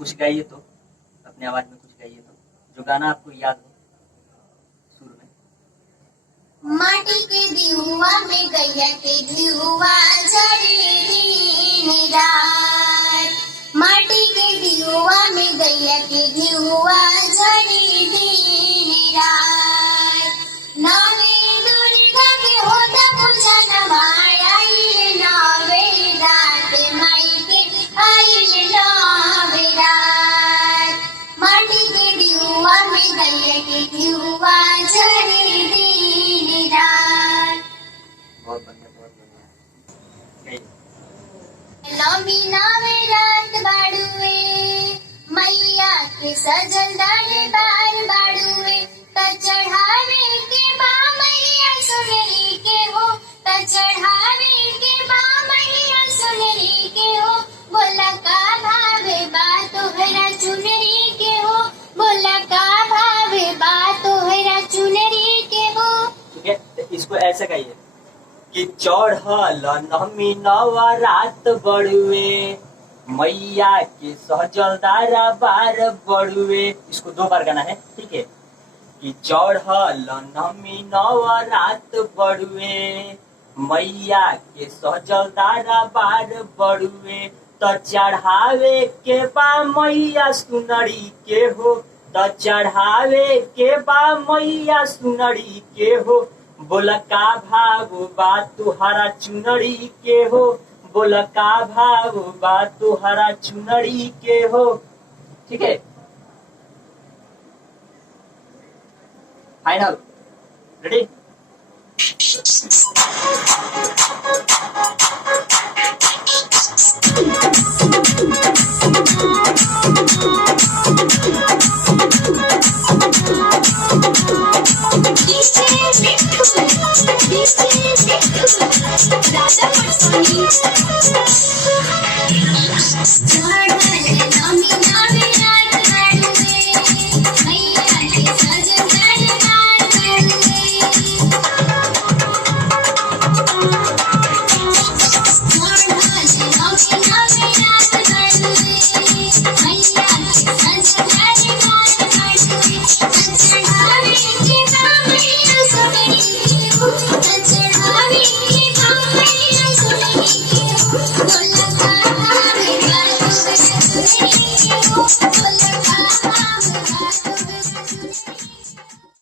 कुछ गाइए तो, अपने आवाज में कुछ गाइए तो, जो गाना आपको याद हो सुर में। माटी के दिहुआ में गैया के घिहुआ झड़ी दिन रात, माटी के दिहुआ में गैया के घिहुआ झड़ी दिन रात। नवे दुर्गा के होता पूजा नवाई नवे रात, माई के आई नवे रात। माटी के दिहुआ में गैया के घिहुआ झड़ी दिन रात। बहुत बढ़िया, बहुत बढ़िया। गाइए। नवी नवे रात बाड़ुए, मैया के सजल दरबार बाड़ुए, त चढ़ावे के बा मैया सुनरी के हो, त चढ़ावे के बा मैया सुनरी के हो। बोला का भावे बा तोहरा चुनरी के हो, बोला का भावे बा तोहरा चुनरी के हो। ठीक है, तो इसको ऐसे गाइए कि चढ़ल नमी नवरात बड़ुए, मैया के सहजल दरबार बड़ुए। इसको 2 बार गाना है, ठीक है। कि चढ़ल नमी नवरात बड़ुए, मैया के सहजल दरबार बड़ुए, त चढ़ावे के बा मैया सुनरी के हो, त चढ़ावे के बा मैया सुनरी के हो। बोला का भाव बा तुहरा चुनरी के हो, बोला का भाव बा तुहरा चुनरी के हो। ठीक है, फाइनल, रेडी। राजा